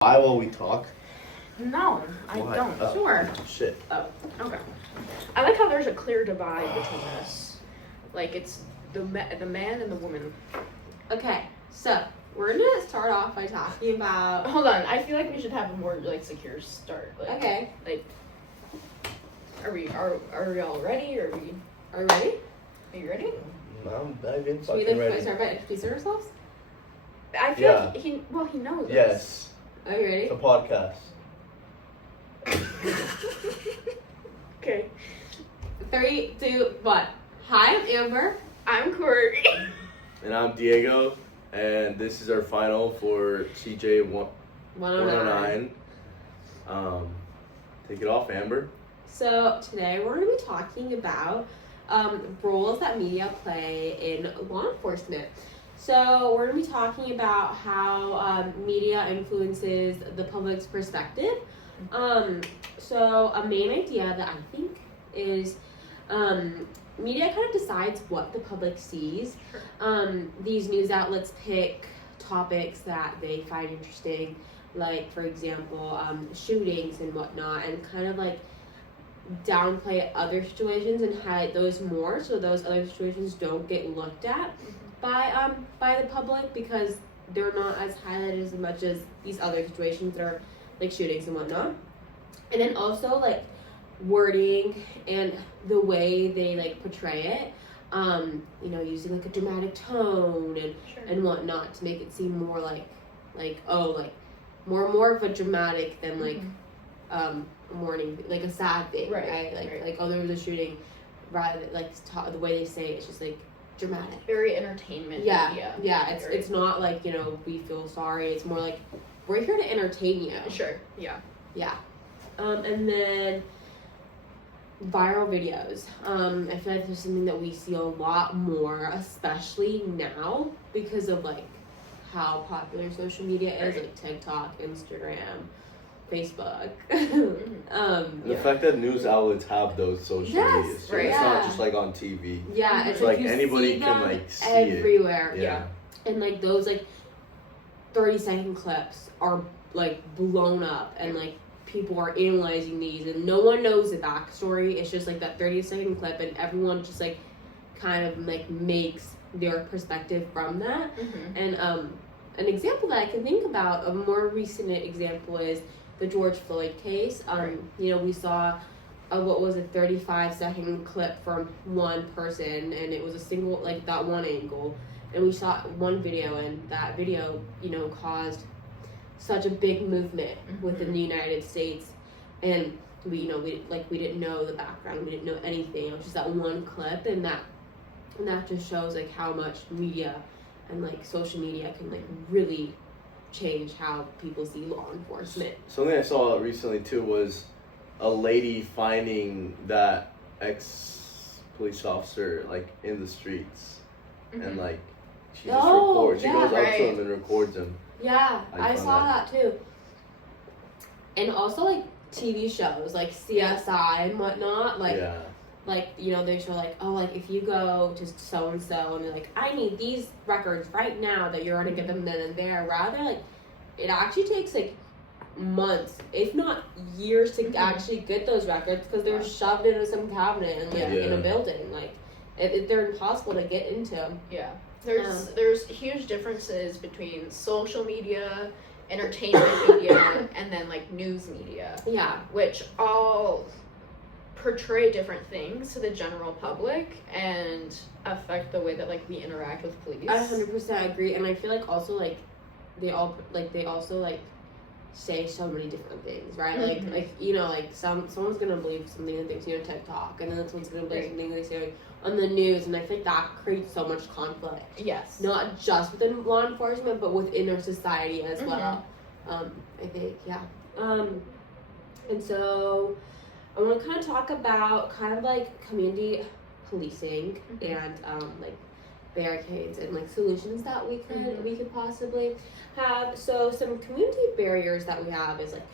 Why while we talk? No, I Why? don't. Oh, Sure. Shit. Oh, okay. I like how there's a clear divide between us. Like it's the man and the woman. Okay, so we're gonna start off by talking about. Hold on, I feel like we should have a more like secure start. Like, Okay, Like, are we all ready? Or are you ready? are you ready? I've been Should we fucking like ready. start by introducing ourselves? I feel Yeah. like he knows. us. Yes. Are you ready? It's a podcast. Okay. 3, 2, 1. Hi, I'm Amber. I'm Corey. And I'm Diego, and this is our final for CJ 109. Take it off, Amber. So today we're gonna be talking about roles that media play in law enforcement. So we're gonna be talking about how media influences the public's perspective. So a main idea that I think is media kind of decides what the public sees. These news outlets pick topics that they find interesting, like for example, shootings and whatnot, and kind of like downplay other situations and highlight those more, so those other situations don't get looked at by the public because they're not as highlighted as much as these other situations that are like shootings and whatnot. And then also like wording and the way they like portray it, using like a dramatic tone and whatnot to make it seem more like more of a dramatic than like mourning, like a sad thing, right? Like oh, there was a shooting, rather than like the way they say it, it's just like dramatic, Very entertainment. yeah. It's not like we feel sorry. It's more like we're here to entertain you. Sure. Yeah. And then viral videos. I feel like there's something that we see a lot more, especially now because of like how popular social media is, like TikTok, Instagram, Facebook. The fact that news outlets have those social medias, so it's not just like on TV. Yeah, It's it's like you anybody see can them like see everywhere. it. Yeah. And like those like 30-second clips are like blown up, and like people are analyzing these, and no one knows the backstory. It's just like that 30-second clip, and everyone just like kind of like makes their perspective from that. And an example that I can think about, a more recent example, is the George Floyd case. We saw a 35-second clip from one person, and it was a single, like that one angle, and we saw one video, and that video caused such a big movement within the United States, and we didn't know the background, we didn't know anything. It was just that one clip, and that just shows like how much media and like social media can like really change how people see law enforcement. Something I saw recently too was a lady finding that ex-police officer like in the streets, and like she just records. She goes up to him and records him. Yeah, I saw that too. And also like TV shows like CSI and whatnot, like they show like, oh, like if you go to so and so and they're like, I need these records right now, that you're gonna get them then and there. Rather, like it actually takes like months, if not years, to actually get those records because they're shoved into some cabinet and like in a building. Like they're impossible to get into. Yeah. There's huge differences between social media, entertainment media, and then like news media. Yeah. Which all portray different things to the general public and affect the way that like we interact with police. I 100% agree, and I feel like also like they also like say so many different things, right? Like someone's gonna believe something that they see on TikTok, and then someone's gonna believe something they say on the news, and I think that creates so much conflict. Yes. Not just within law enforcement, but within our society as well. I think, yeah. And so I want to kind of talk about kind of like community policing and like barricades and like solutions that we could possibly have. So some community barriers that we have is like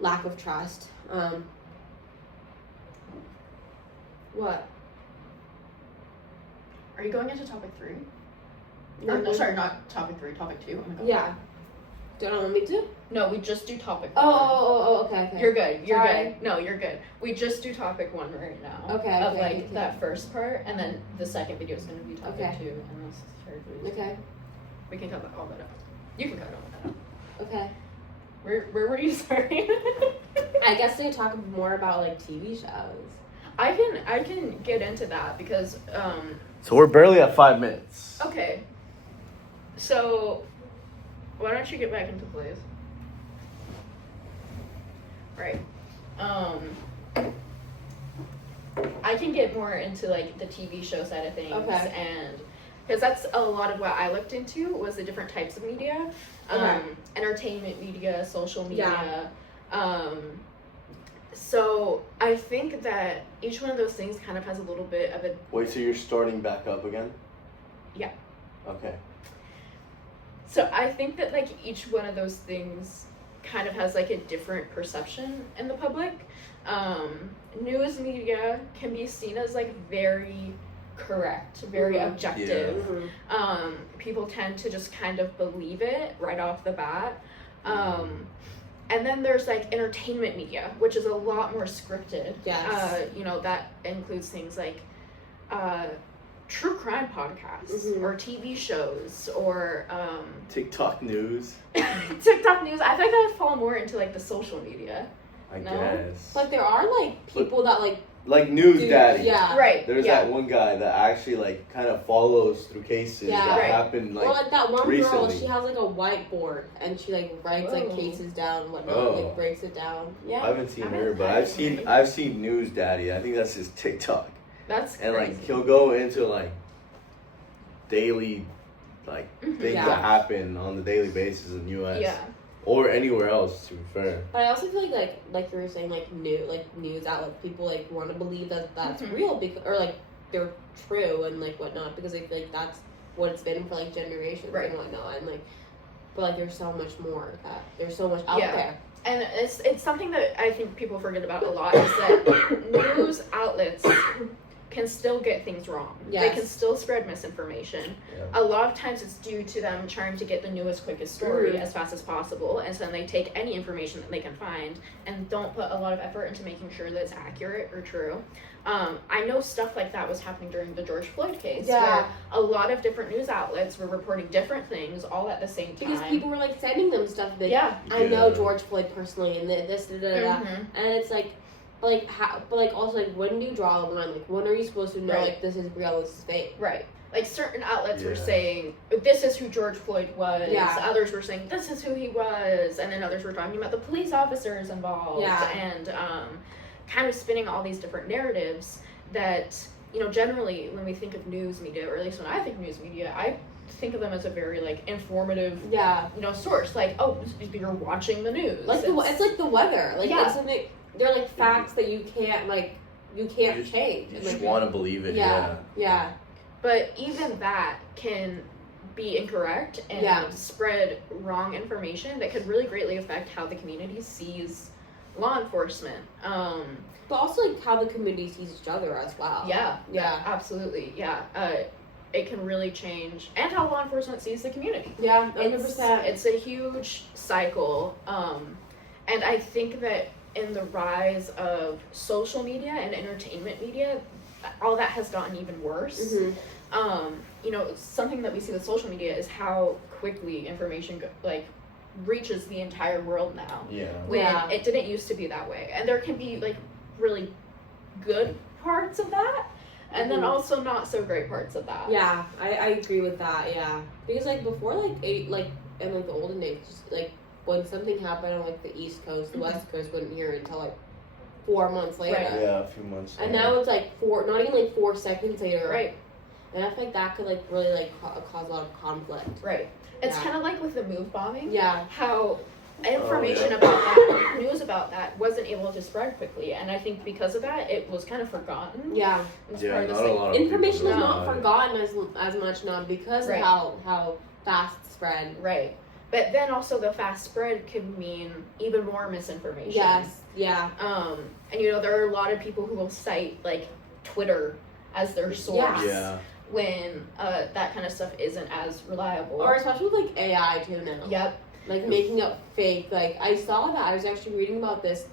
lack of trust. What? Are you going into topic 3? No, Sorry, not topic 3, topic 2. Oh my God. Yeah. Don't want me to? No, we just do topic 1. Oh, okay. You're good. You're Sorry. good. No, you're good. We just do topic 1 right now. Okay, Of okay, like okay. that first part, and then the second video is gonna be topic Okay. 2, and this is third video. Okay. We can cut all that out. You can cut all that out. Okay. Where were you? Sorry. I guess they talk more about like TV shows. I can get into that because So we're barely at 5 minutes. okay. So why don't you get back into place? Right. I can get more into like the TV show side of things, Okay. and because that's a lot of what I looked into was the different types of media, Okay. entertainment media, social media. So I think that each one of those things kind of has a little bit of a Wait, so you're starting back up again? Yeah. Okay. So I think that like each one of those things kind of has like a different perception in the public. News media can be seen as like very correct, very Mhm. objective. Mm-hmm. People tend to just kind of believe it right off the bat. And then there's like entertainment media, which is a lot more scripted. Yes. You know, that includes things like true crime podcasts Mhm. or TV shows or TikTok news, TikTok news. I think that would fall more into like the social media. I No? guess. But there are like people that like Like News do- Daddy. Yeah. Right. There's yeah. that one guy that actually like kind of follows through cases Yeah. that Right. happened like well, like that one girl, recently. she has like a whiteboard and she like writes like Whoa. cases down and whatnot, Oh. like breaks it down. Yeah. I haven't seen I her, haven't- but I haven't I've seen News Daddy. I think that's his TikTok. That's And crazy. like he'll go into like daily like Mhm. things Yeah. that happen on the daily basis in the US Yeah. or anywhere else, to be fair. But I also feel like you were saying like news outlets, people like want to believe that that's Mhm. real because or like they're true and like whatnot because I feel like that's what it's been for like generations Right. and whatnot and like but like there's so much more that there's so much out Yeah. there. And it's something that I think people forget about a lot is that news outlets can still get things wrong. They Yes. can still spread misinformation. Yeah. A lot of times it's due to them trying to get the newest, quickest story Mhm. as fast as possible, and so then they take any information that they can find and don't put a lot of effort into making sure that it's accurate or true. I know stuff like that was happening during the George Floyd case, Yeah. where a lot of different news outlets were reporting different things all at the same time. Because people were like sending them stuff like yeah. I know Yeah. George Floyd personally and this da, da, da, da. Mhm. And it's like but like how but like also like when do you draw the line? Like when are you supposed to know Right. like this is real, this is fake? Right. Like certain outlets were Yeah. saying, this is who George Floyd was. Yeah. Others were saying, this is who he was. And then others were talking about the police officers involved. Yeah. And kind of spinning all these different narratives that, you know, generally when we think of news media, or at least when I think of news media, I think of them as a very, like, informative, Yeah. you know, source. Like, oh, you're watching the news. Like it's like the weather. Like Yeah. it's something they're like facts that you can't just- change. You And, just like, want to believe it. yeah. Yeah. But even that can be incorrect and Yeah. spread wrong information that could really greatly affect how the community sees law enforcement. But also like how the community sees each other as well. Yeah, Yeah. absolutely, yeah. It can really change, and how law enforcement sees the community. Yeah, 100%. It's a huge cycle, and I think that in the rise of social media and entertainment media, all that has gotten even worse. Mhm. You know, something that we see with social media is how quickly information reaches the entire world now. Yeah. When Yeah. it didn't used to be that way, and there can be like really good parts of that, and then Mhm. also not so great parts of that. Yeah, I agree with that. Yeah, because like before, like in like the olden days, just, like when something happened on like the East Coast, the Mhm. West Coast wouldn't hear it until like 4 months later. Right. Yeah, a few months. And later. now it's like not even like 4 seconds later. Right, And I feel like that could like really like cause a lot of conflict. right. It's Yeah. kind of like with the move bombing. Yeah. How information yeah. about that, news about that, wasn't able to spread quickly, and I think because of that, it was kind of forgotten. Yeah. It was Yeah, part of not this, a like, lot of people Information is know not about it. forgotten as much now because Right. of how fast it's spread. Right. But then also the fast spread could mean even more misinformation. Yes. Yeah. And you know, there are a lot of people who will cite like Twitter as their source Yeah. when that kind of stuff isn't as reliable. Or especially with like AI too now. Yep. like making up fake. Like I saw that. I was actually reading about this.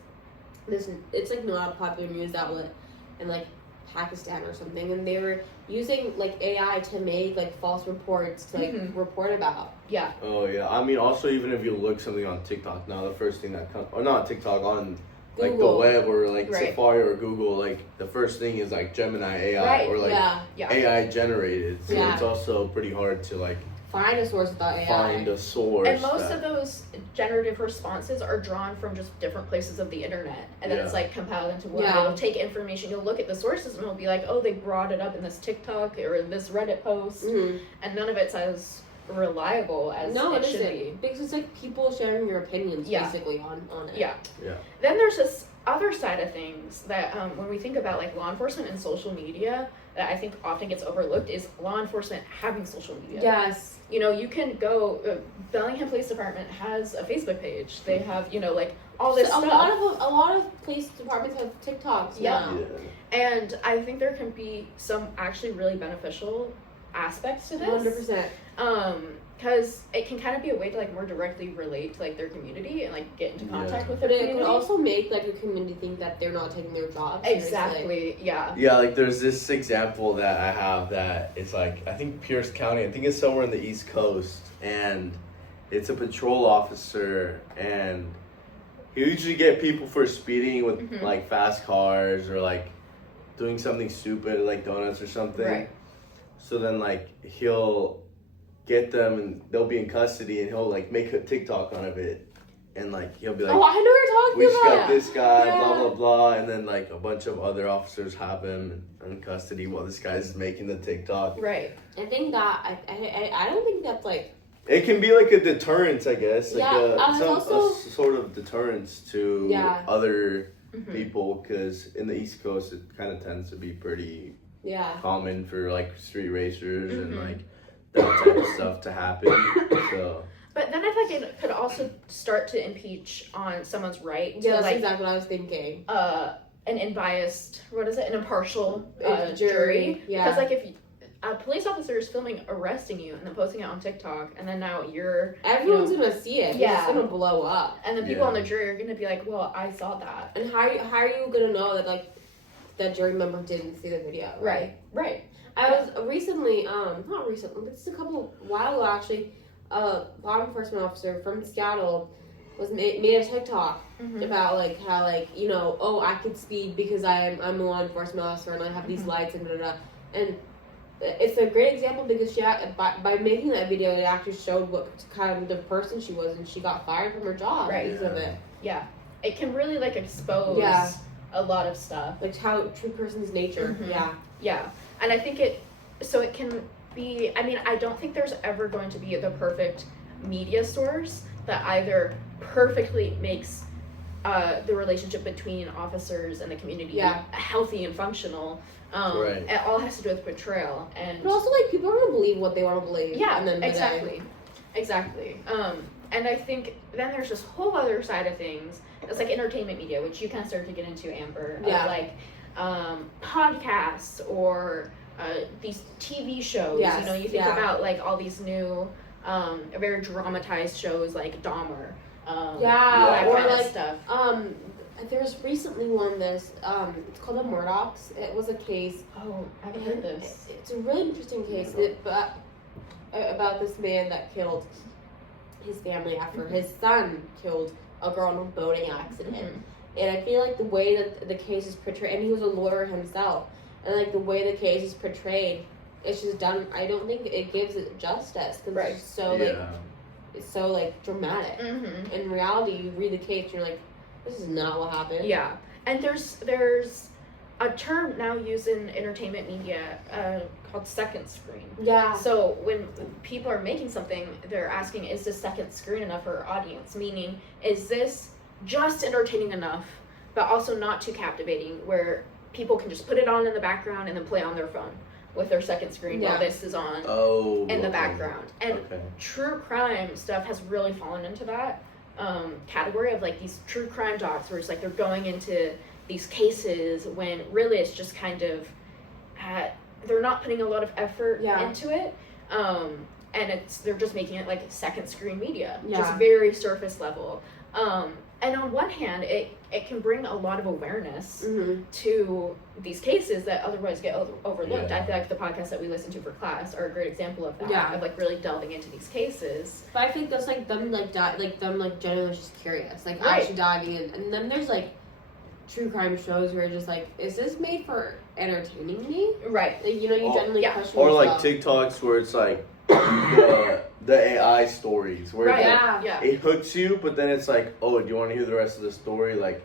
It's like not a popular news outlet in like Pakistan or something, and they were using like AI to make like false reports to like report about. Yeah. Oh yeah. I mean, also even if you look something on TikTok now, the first thing that comes, or not TikTok, on like the Google. web or like Right. Safari or Google, like the first thing is like Gemini AI Right. or like Yeah. AI generated. So Yeah. it's also pretty hard to like Find a source without AI. find a source. And most that- of those generative responses are drawn from just different places of the internet, and then it's Yeah. like compiled into one. Yeah. It'll take information. You'll look at the sources, and it'll be like, oh, they brought it up in this TikTok or this Reddit post, Mhm. and none of it's as reliable as No, it it should be. isn't. Because it's like people sharing your opinions Yeah. basically on it. Yeah. Yeah. Then there's this other side of things that when we think about like law enforcement and social media, that I think often gets overlooked is law enforcement having social media. Yes. You know, you can go. Bellingham Police Department has a Facebook page. They have, you know, like all this So stuff. a lot of police departments have TikToks Yeah. now. And I think there can be some actually really beneficial aspects to this. 100%. Because it can kind of be a way to like more directly relate to like their community and like get into contact with their But it community. could also make like a community think that they're not taking their jobs seriously. Exactly. Yeah. Yeah, like there's this example that I have that is like, I think Pierce County, I think it's somewhere in the East Coast, and it's a patrol officer, and he usually get people for speeding with like fast cars or like doing something stupid like donuts or something. Right. So then like he'll get them and they'll be in custody, and he'll like make a TikTok on of it, and like he'll be like, Oh, I know we what just you're got talking about. this guy, Yeah. blah blah blah, and then like a bunch of other officers have him in custody while this guy's making the TikTok. Right. I think that I don't think that's like It can be like a deterrence, I guess, like Yeah, and also- a sort of deterrence to Yeah. other Mhm. people, because in the East Coast it kind of tends to be pretty yeah. common for like street racers and Mhm. like that type of stuff to happen. So But then I think it could also start to impeach on someone's right to Yeah, that's like exactly what I was thinking. an unbiased, what is it, an impartial Jury, jury. yeah. Because like if a police officer is filming arresting you and then posting it on TikTok, and then now you're Everyone's gonna see it. Yeah. It's just gonna blow up. and then people Yeah. on the jury are gonna be like, well, I saw that. And how are you gonna know that like that jury member didn't see the video? Right. I was recently, not recently, this is a while ago actually, a law enforcement officer from Seattle was made a TikTok Mhm. about like how like, you know, oh, I could speed because I'm a law enforcement officer and I have these lights and da da da. And it's a great example because by making that video, it actually showed what kind of person she was, and she got fired from her job Right. because of it. Yeah. It can really like expose Yeah. a lot of stuff. Like how true person's nature. Mhm. Yeah. Yeah, and I think it can be, I mean, I don't think there's ever going to be the perfect media source that either perfectly makes the relationship between officers and the community Yeah. healthy and functional. Right. It all has to do with portrayal. And But also like people are gonna believe what they want to believe. yeah, And then exactly. And I think then there's this whole other side of things. It's like entertainment media, which you kind of started to get into, Amber. Yeah. Of like podcasts or these TV shows. Yes, You know, you think yeah. about like all these new, very dramatized shows like Dahmer. Yeah, that or kind of like stuff. There's recently one it's called the Murdochs. It was a case. Oh, I haven't heard this. It's a really interesting case about this man that killed his family after his son killed a girl in a boating accident. Mhm. And I feel like the way that the case is portrayed, and he was a lawyer himself, and like the way the case is portrayed, it's just done. I don't think it gives it justice because Right. it's so it's so like dramatic. Mhm. In reality, you read the case, and you're like, this is not what happened. Yeah, and there's a term now used in entertainment media called second screen. Yeah. So when people are making something, they're asking, is this second screen enough for our audience? Meaning, is this just entertaining enough, but also not too captivating, where people can just put it on in the background and then play on their phone with their second screen while Yeah. this is on in the background. And true crime stuff has really fallen into that category of like these true crime docs where it's like they're going into these cases when really it's just kind of they're not putting a lot of effort Yeah. into it, and they're just making it like second screen media, Yeah. just very surface level. And on one hand, it can bring a lot of awareness to these cases that otherwise get overlooked. Yeah. I feel like the podcasts that we listen to for class are a great example of that, Yeah. of like really delving into these cases. But I think that's like them genuinely just curious, like Right. actually diving in. And then there's like true crime shows where you're just like, is this made for entertaining me? Right. Like, you know, you generally yeah. question Or like yourself. TikToks where it's like the AI stories where Right. it's like, Yeah. Yeah. it hooks you, but then it's like, oh, do you want to hear the rest of the story? Like,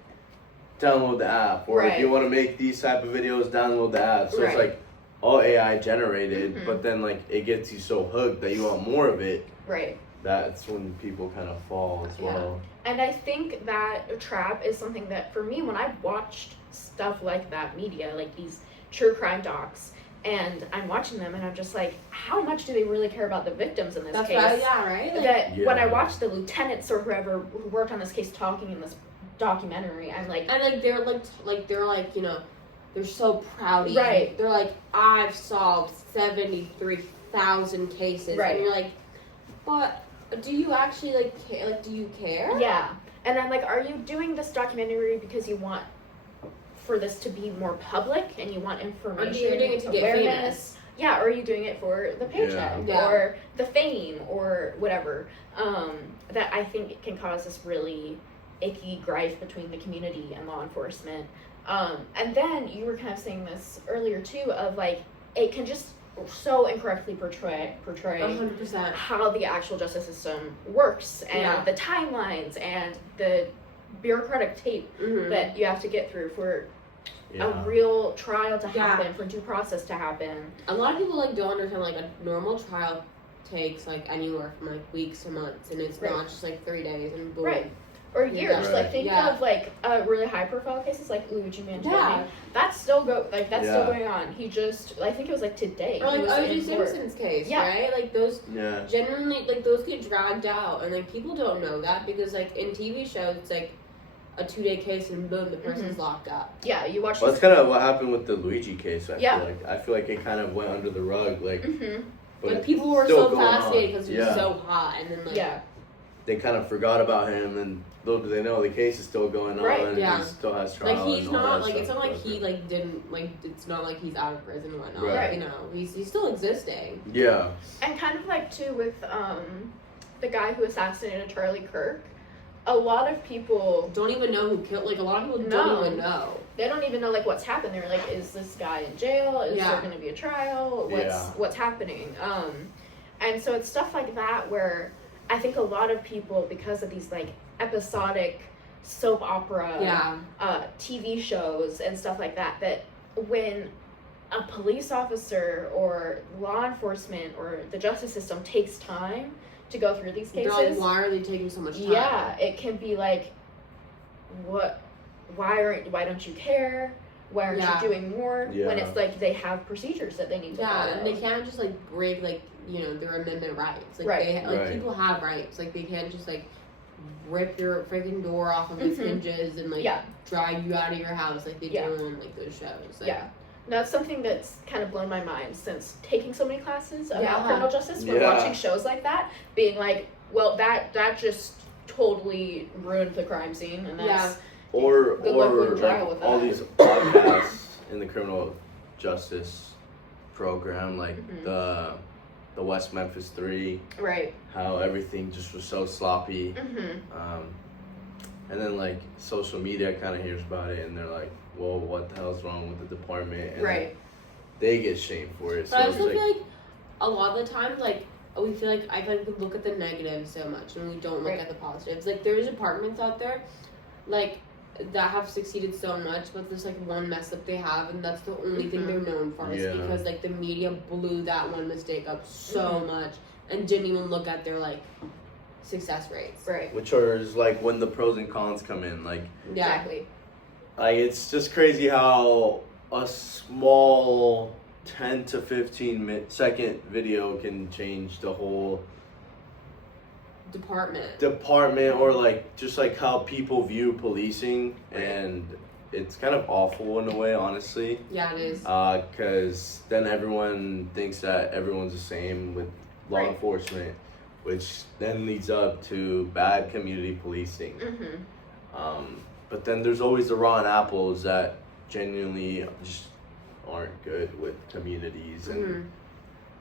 download the app. Or if Right. you want to make these type of videos, download the app. So it's Right. like all AI generated, Mhm. but then like it gets you so hooked that you want more of it. Right. That's when people kind of fall as Yeah. well. And I think that trap is something that for me, when I watched stuff like that media, like these true crime docs, and I'm watching them and I'm just like, how much do they really care about the victims in this That's case? right, yeah, right? Like, That when I Yeah. watched the lieutenants or whoever who worked on this case talking in this documentary, I'm like, and like they're like, you know, they're so proud of you. Right. They're like, I've solved 73,000 cases. Right. And you're like, but do you actually like care? Like, do you care? yeah. And I'm like, are you doing this documentary because you want for this to be more public and you want Or information, you're doing it to get awareness? famous? Yeah, or are you doing it for the paycheck Yeah. or the fame or whatever? That I think can cause this really icky gripe between the community and law enforcement. And then you were kind of saying this earlier too, of like it can just so incorrectly portray 100%. how the actual justice system works and Yeah. the timelines and the bureaucratic tape Mm-hmm. that you have to get through for Yeah. a real trial to Yeah. happen, for due process to happen. A lot of people like don't understand like a normal trial takes like anywhere from like weeks to months, and it's Right. not just like 3 days and boom. Right. Or years. Right. Like think Yeah. of like really high profile cases like Luigi Mangione. Yeah. That's still that's still Yeah. going on. He just I think it was like today. Or he like was O.J. in court. Simpson's case, Yeah. right? Like those Yeah. generally like those get dragged out, and like people don't know that because like in TV shows it's like a 2-day case and boom, the person's locked up. Yeah, you watch Well, that's kind of what happened with the Luigi case. Yeah. I feel like it kind of went under the rug. Like, Mm-hmm. but Like it's people were still so going on. fascinated because he was Yeah. so hot, and then like Yeah. They kind of forgot about him, and little do they know the case is still going on, Right. and Yeah. he still has trial. like he's and all not that like it's stuff. not like he like didn't like it's not like he's out of prison and whatnot. Right. You know, he's still existing. Yeah. And kind of like too with the guy who assassinated Charlie Kirk. A lot of people Don't even know who killed. Like a lot of people No. don't even know. they don't even know like what's happened. They're like, is this guy in jail? Is Yeah. there going to be a trial? What's happening? And so it's stuff like that where I think a lot of people, because of these like episodic soap opera Yeah. TV shows and stuff like that, that when a police officer or law enforcement or the justice system takes time to go through these They're cases, like, why are they taking so much time? yeah, it can be like, why don't you care? Why aren't Yeah. you doing more? When Yeah. it's like they have procedures that they need to Yeah, follow. and they can't just like break like their amendment rights. Like Right. they like Right. people have rights. Like they can't just like rip your freaking door off of its Mhm. hinges and like Yeah. drag you out of your house like they Yeah. do on like those shows. Like, Yeah. That's something that's kind of blown my mind since taking so many classes about Yeah. criminal justice. When Yeah. watching shows like that, being like, well, that just totally ruined the crime scene, and that's Or Good luck with trial like with all that. these podcasts in the criminal justice program, like Mhm. the West Memphis 3, right. how everything just was so sloppy. Mm-hmm. And then like social media kind of hears about it, and they're like, "Well, what the hell's wrong with the department?" And Right. they get shamed for it. So But I it's also like, feel like a lot of the times, like we feel like I feel like we look at the negatives so much and we don't look Right. at the positives. Like there's departments out there, like that have succeeded so much, but there's like one mess up they have, and that's the only thing Mhm. they're known for. Is Yeah. because like the media blew that one mistake up so Mhm. much and didn't even look at their like success rates. Right. which is like when the pros and cons come in, like. Yeah. Exactly. Like, it's just crazy how a small 10 to 15 second video can change the whole department, or like just like how people view policing, and it's kind of awful in a way, honestly, Yeah, it is. because then everyone thinks that everyone's the same with law Right. enforcement, which then leads up to bad community policing. But then there's always the rotten apples that genuinely just aren't good with communities and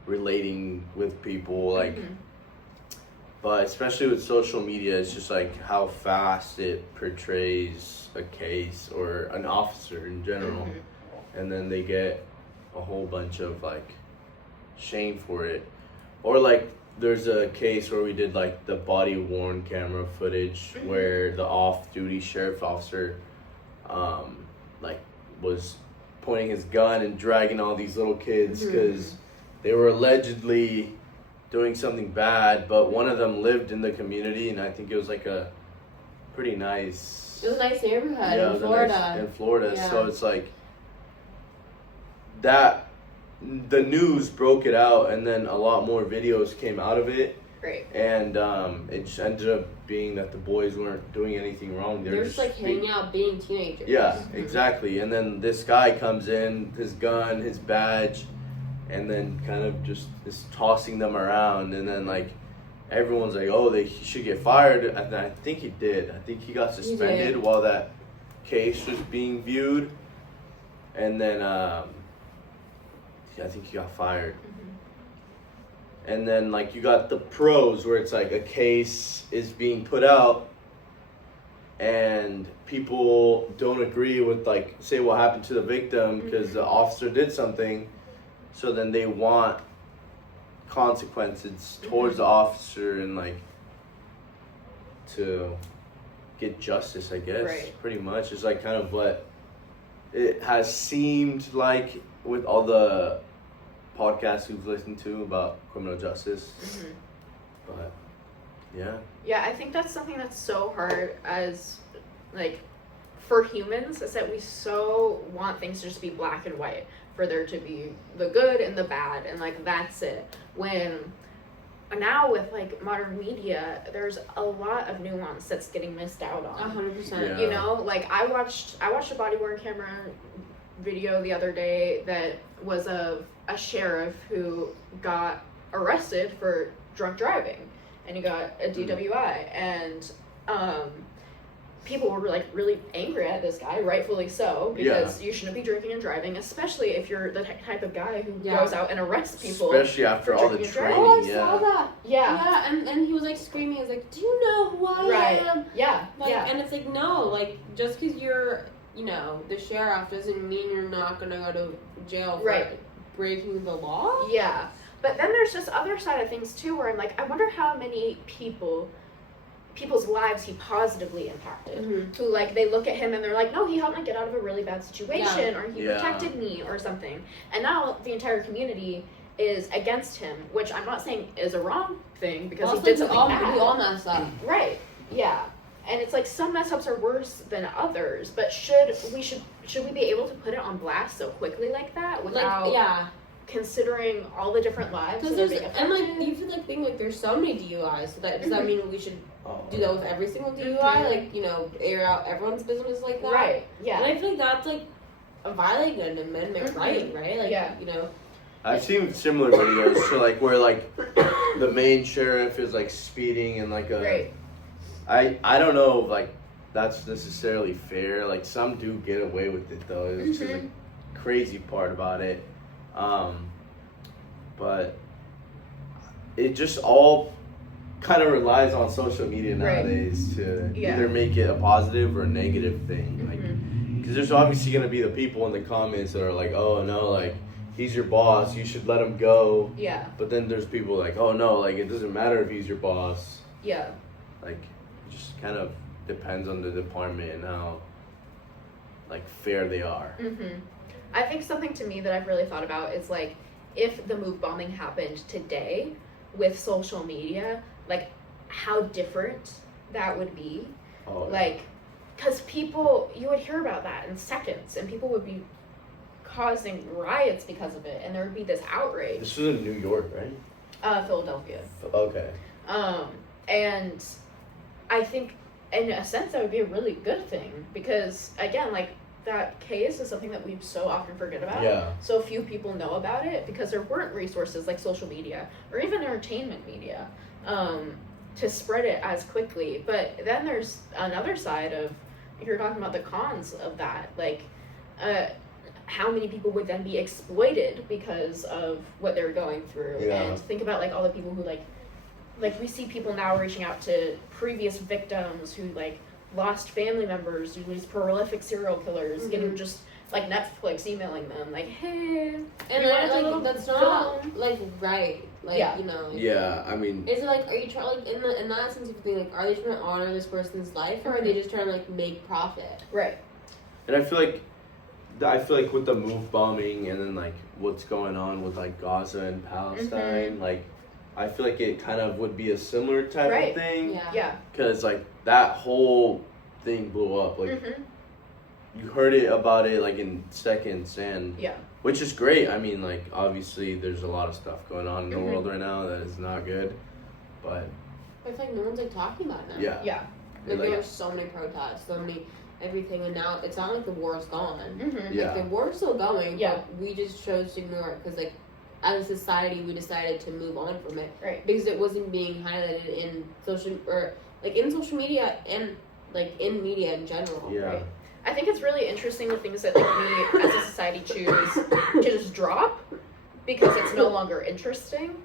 relating with people, like. But especially with social media, it's just like how fast it portrays a case or an officer in general, and then they get a whole bunch of like shame for it. Or like there's a case where we did like the body worn camera footage where the off-duty sheriff officer like was pointing his gun and dragging all these little kids because they were allegedly doing something bad, but one of them lived in the community, and I think it was like a pretty nice. It was a nice neighborhood Yeah, in Florida. In Florida, Yeah. so it's like that. The news broke it out, and then a lot more videos came out of it. Right. And it just ended up being that the boys weren't doing anything wrong. They're just like hanging out, being teenagers. Yeah, exactly. And then this guy comes in, his gun, his badge, and then kind of just is tossing them around, and then like everyone's like, oh, he should get fired, and I think he did. I think he got suspended while that case was being viewed, and then I think he got fired. And then like you got the pros where it's like a case is being put out and people don't agree with like say what happened to the victim because the officer did something. So then they want consequences towards the officer and like to get justice, I guess. Right. Pretty much is like kind of what it has seemed like with all the podcasts we've listened to about criminal justice. But yeah. Yeah, I think that's something that's so hard as like for humans is that we so want things to just be black and white, for there to be the good and the bad, and like that's it. When now with like modern media, there's a lot of nuance that's getting missed out on. 100%. Yeah. You know, like I watched a body worn camera video the other day that was of a sheriff who got arrested for drunk driving, and he got a DWI, and people were like really angry at this guy, rightfully so, because you shouldn't be drinking and driving, especially if you're the type of guy who goes out and arrests people. Especially after all the drinking and training. Oh, I saw that. Yeah. And he was like screaming. He was like, "Do you know who I am?" Yeah. Like, yeah. and it's like, no, like just because you're, you know, the sheriff doesn't mean you're not gonna go to jail for breaking the law. Yeah. But then there's this other side of things too, where I'm like, I wonder how many people's lives he positively impacted. Who like they look at him and they're like, no, he helped me get out of a really bad situation, or he protected me, or something. And now the entire community is against him, which I'm not saying is a wrong thing because Also, he did something bad. We all mess up. Right. Yeah. And it's like some mess ups are worse than others, but should we be able to put it on blast so quickly like that without considering all the different lives? Because there's and like you feel like think like there's so many DUIs, so that does that mean we should do that with every single DUI? Like, you know, air out everyone's business like that? Right. Yeah. And I feel like that's like violating an amendment right? Like you know. I've seen similar videos to like where like the main sheriff is like speeding and like a I don't know if like that's necessarily fair. Like some do get away with it though. It's just the crazy part about it. But it just all kind of relies on social media nowadays to either make it a positive or a negative thing. Like, because there's obviously gonna be the people in the comments that are like, oh no, like he's your boss, you should let him go. Yeah. But then there's people like, oh no, like it doesn't matter if he's your boss. Yeah. Like, it just kind of depends on the department and how like fair they are. I think something to me that I've really thought about is like if the move bombing happened today with social media, like how different that would be. Oh, like, because people, you would hear about that in seconds, and people would be causing riots because of it, and there would be this outrage. This was in New York, right? Philadelphia. Okay. And I think in a sense that would be a really good thing, because again, like that case is something that we so often forget about. Yeah. So few people know about it because there weren't resources like social media or even entertainment media to spread it as quickly. But then there's another side of, you're talking about the cons of that, like how many people would then be exploited because of what they're going through. Yeah. And think about like all the people who like we see people now reaching out to previous victims who like lost family members, who these prolific serial killers, getting just like Netflix emailing them like, hey, And you want to do a like little that's film? not like right. Like Yeah. you know. Like, Yeah, I mean, is it like, are you trying, like, in that sense, if you think, like, are they trying to honor this person's life, or are they just trying to, like, make profit? Right. and I feel like with the move bombing and then like what's going on with like Gaza and Palestine, like I feel like it kind of would be a similar type Right. of thing. Yeah. Yeah. Because like that whole thing blew up. Like you heard about it like in seconds, and Yeah. which is great. I mean, like obviously there's a lot of stuff going on in the Mhm. world right now that is not good, but I feel like no one's, like, talking about it now. yeah. Yeah. Like, Like, there were so many protests, so many everything, and now it's not like the war is gone. Yeah. Like, the war's still going, Yeah. but we just chose to ignore it because, like, as a society, we decided to move on from it Right. because it wasn't being highlighted in social media and like in media in general. Yeah. Right. I think it's really interesting the things that like we as a society choose to just drop because it's no longer interesting,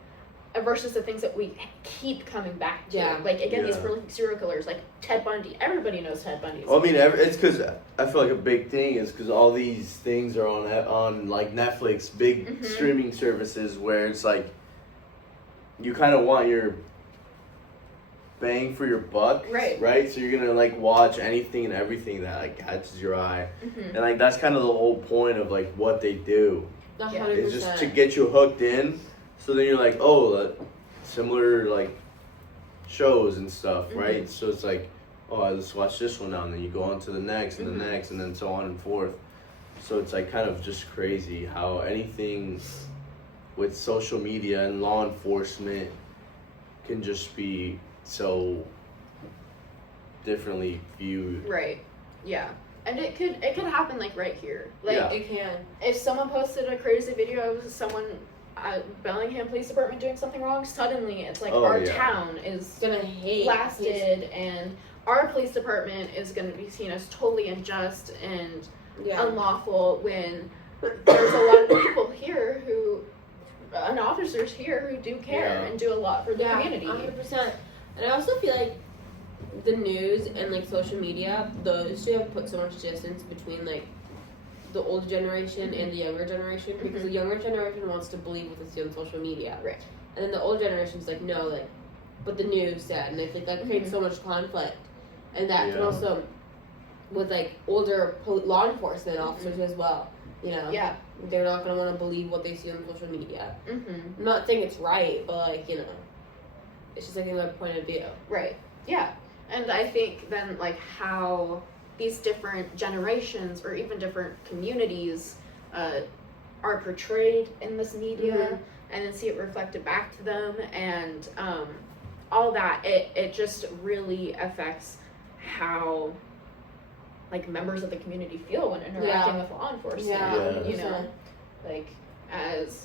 versus the things that we keep coming back to. Yeah. Like again, these Yeah. prolific serial killers, like Ted Bundy. Everybody knows Ted Bundy. Well, I mean, it's because I feel like a big thing is because all these things are on like Netflix, big streaming services, where it's like you kind of want your bang for your buck, Right. So you're gonna like watch anything and everything that like catches your eye, Mhm. and like that's kind of the whole point of like what they do. 100%. It's just to get you hooked in, so then you're like, oh, similar like shows and stuff, right? So it's like, oh, let's watch this one now, and then you go on to the next and the next, and then so on and forth. So it's like kind of just crazy how anything with social media and law enforcement can just be so differently viewed. Right. Yeah. And it could happen like right here. Like Yeah. It can. if someone posted a crazy video of someone at Bellingham Police Department doing something wrong, suddenly it's like Oh, our yeah. town is Gonna hate blasted and our police department is going to be seen as totally unjust and Yeah. unlawful when there's a lot of people here who and officers here who do care Yeah. and do a lot for the community. 100%. And I also feel like the news and like social media, those two have put so much distance between like the older generation and the younger generation because the younger generation wants to believe what they see on social media. Right. And then the older generation's like, no, like, but the news said. And I think that creates so much conflict. And that can Yeah. also, with like older law enforcement officers as well, you know? Yeah. They're not going to want to believe what they see on social media. Mm-hmm. I'm not saying it's right, but like, you know, it's just like another point of view. Right. Yeah. And I think then like how these different generations or even different communities are portrayed in this media and then see it reflected back to them and all that, it just really affects how like members of the community feel when interacting with law enforcement. Yeah. You know, like as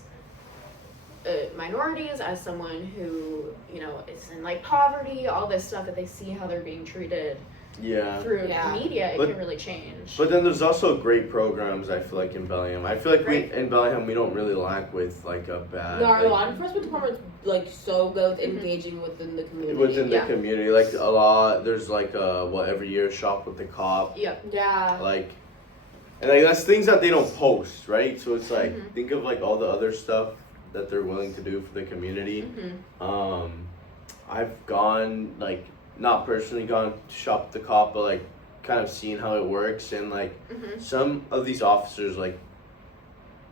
minorities, as someone who, you know, is in like poverty, all this stuff that they see how they're being treated Yeah. through Yeah. media, it But- can really change. But then there's also great programs, I feel like, in Bellingham. I feel like Right. in Bellingham we don't really lack with like a bad No, our like, law enforcement department's like so good with engaging within the community. within the Yeah. community. Like a lot there's like every year shop with the cop. Yep. Yeah. Like and like that's things that they don't post, right? So it's like Mhm. think of like all the other stuff that they're willing to do for the community. Mm-hmm. I've gone like not personally gone to shop with the cop, but like kind of seen how it works, and like Mm-hmm. some of these officers like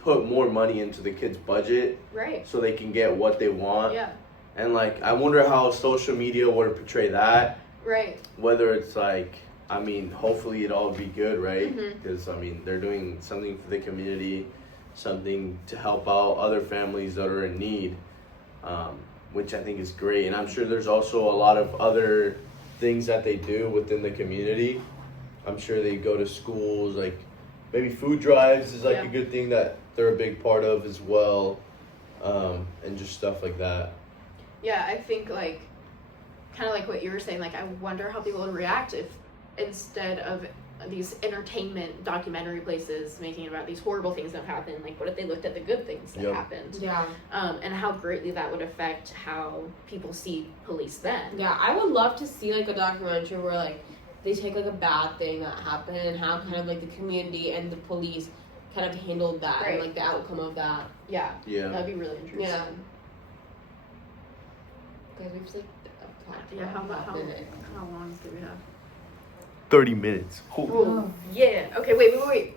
put more money into the kids' budget Right. so they can get what they want. Yeah. And like I wonder how social media would portray that. Right. Whether it's like, I mean, hopefully it all be good, right? Mhm. Because I mean they're doing something for the community, something to help out other families that are in need, which I think is great. And I'm sure there's also a lot of other things that they do within the community. I'm sure they go to schools, like maybe food drives is like Yeah. a good thing that they're a big part of as well, and just stuff like that. Yeah, I think like kind of like what you were saying, like I wonder how people would react if instead of these entertainment documentary places making about these horrible things that have happened, like what if they looked at the good things that Yep. happened, Yeah. and how greatly that would affect how people see police then. Yeah, I would love to see like a documentary where like they take like a bad thing that happened and how kind of like the community and the police kind of handled that Right. and like the outcome of that. Yeah, Yeah. that'd be really interesting. Yeah. Guys, we've like talked Yeah, for how a minute. long do we have? 30 minutes. Oh, yeah. Okay, wait.